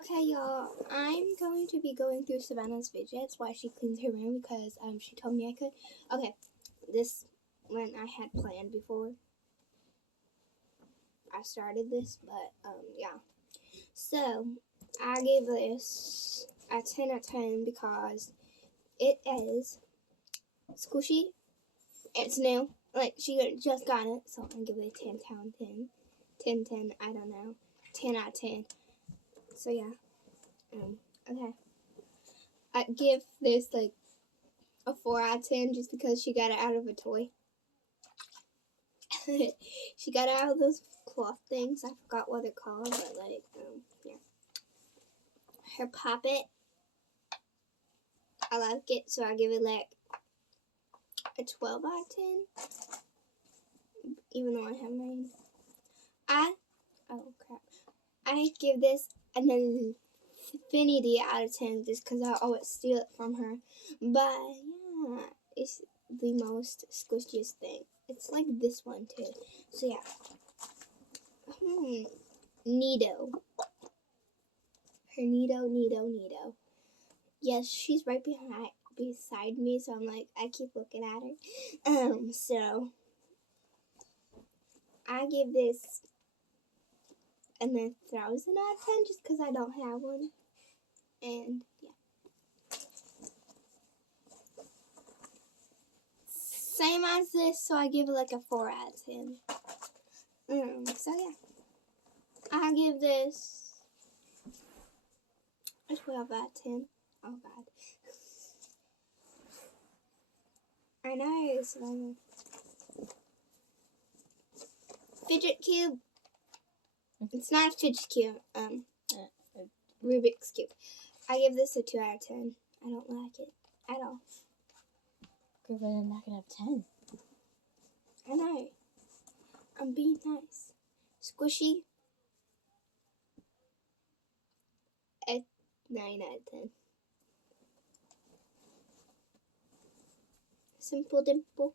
Okay, y'all, I'm going to be going through Savannah's fidgets while she cleans her room because she told me I could. Okay, this one I had planned before I started this, but yeah. So, I gave this a 10 out of 10 because it is squishy. It's new. Like, she just got it, so I'm going to give it a 10 out of 10. 10, 10, I don't know. 10 out of 10. So, yeah. Okay. I give this, like, a 4 out of 10 just because she got it out of a toy. She got it out of those cloth things. I forgot what they're called, but, like, yeah. Her puppet, I like it, so I give it, like, a 12 out of 10. Even though I have mine. Oh, crap. I give this an infinity out of 10 just because I always steal it from her. But, yeah, it's the most squishiest thing. It's like this one, too. So, yeah. Nido. Her Nido. Yes, she's right beside me, so I'm like, I keep looking at her. So, I give this an 1,000 out of 10 just because I don't have one. And, yeah. Same as this, so I give it like a 4 out of 10. So yeah. I give this a 12 out of 10. Oh god. I know, Savannah. Fidget cube. It's not a fidget cube. Rubik's cube. I give this a 2 out of 10. I don't like it at all. Good, but I'm not gonna have 10. I know. I'm being nice. Squishy. A 9 out of 10. Simple Dimple.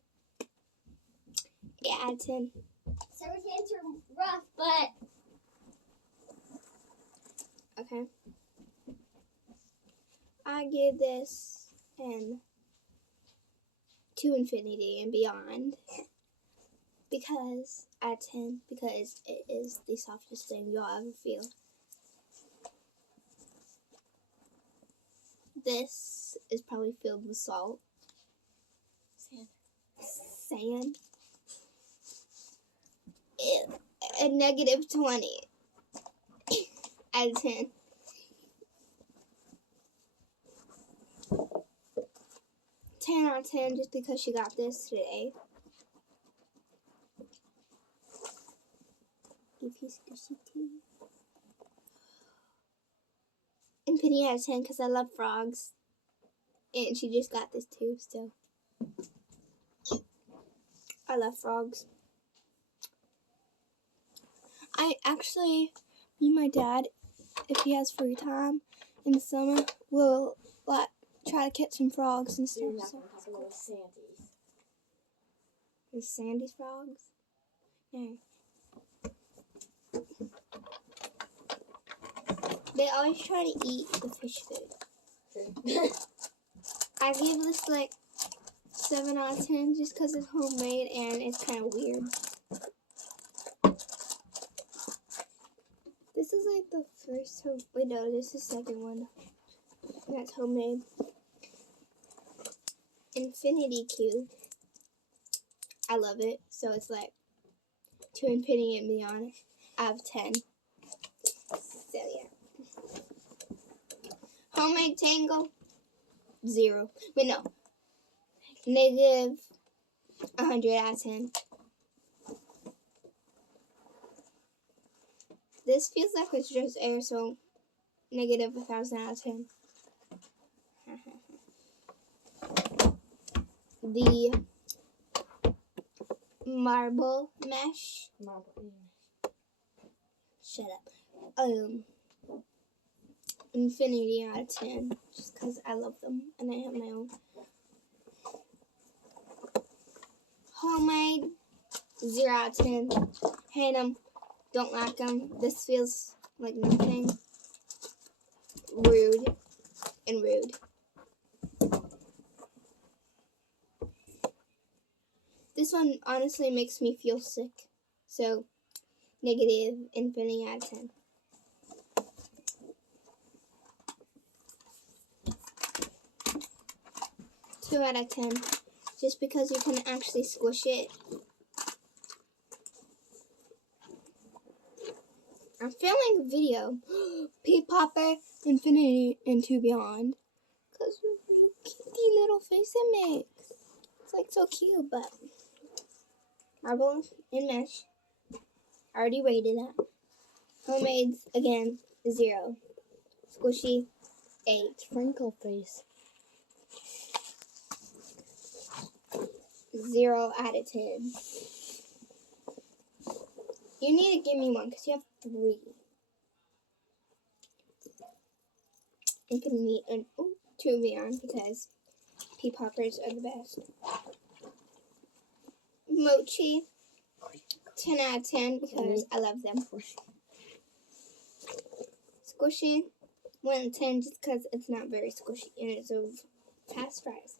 8 out of 10. Some hands are rough, but okay. I give this an to infinity and beyond because at 10 because it is the softest thing you'll ever feel. This is probably filled with salt. Sand. A negative 20 out of 10. Out of 10 just because she got this today. If he's squishy too. Infinity out of 10 because I love frogs. And she just got this too, still. I love frogs. I actually, me and my dad, if he has free time in the summer, will try to catch some frogs and stuff. You're not gonna have a little Sandy's. The Sandy's frogs? No. They always try to eat the fish food. I give this like 7 out of 10 just because it's homemade and it's kind of weird. This is like the first wait, no, this is the second one that's homemade. Infinity cube. I love it. So it's like to infinity and beyond out of 10. So yeah. Homemade tangle. 0. Wait, no. Negative 100 out of 10. This feels like it's just air, so negative 1,000 out of 10. The marble mesh. Shut up. Infinity out of 10, just because I love them and I have my own. Homemade, 0 out of 10. Hate them, don't like them. This feels like nothing. rude and rude. This one honestly makes me feel sick. So, negative infinity out of 10. Two out of 10. Just because you can actually squish it. I'm filming a video. Pea Popper, Infinity, and To Beyond. Because of the cutey little face it makes. It's like so cute, but marble and mesh. I already rated that. Homemades, again, 0. Squishy, 8. Sprinkle face. 0 out of 10. You need to give me one because you have 3. Infinity and To Beyond because pea poppers are the best. Mochi, 10 out of 10 because I love them. Squishy, 1 out of 10 just because it's not very squishy and it's a fast fries.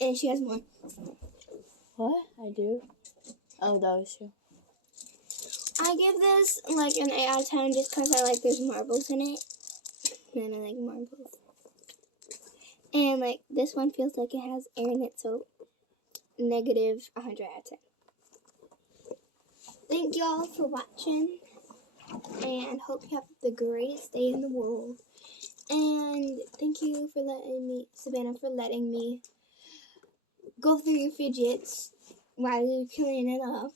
And she has more. What? I do? Oh, that was you. I give this like an 8 out of 10 just because I like there's marbles in it. And I like marbles. And like this one feels like it has air in it, so negative 100 out of 10. Thank y'all for watching. And hope you have the greatest day in the world. And thank you for letting me, Savannah, for letting me go through your fidgets while you're cleaning it up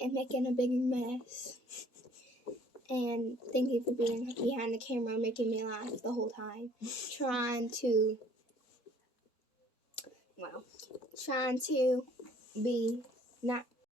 and making a bigger mess. And thank you for being behind the camera, making me laugh the whole time. Trying to be not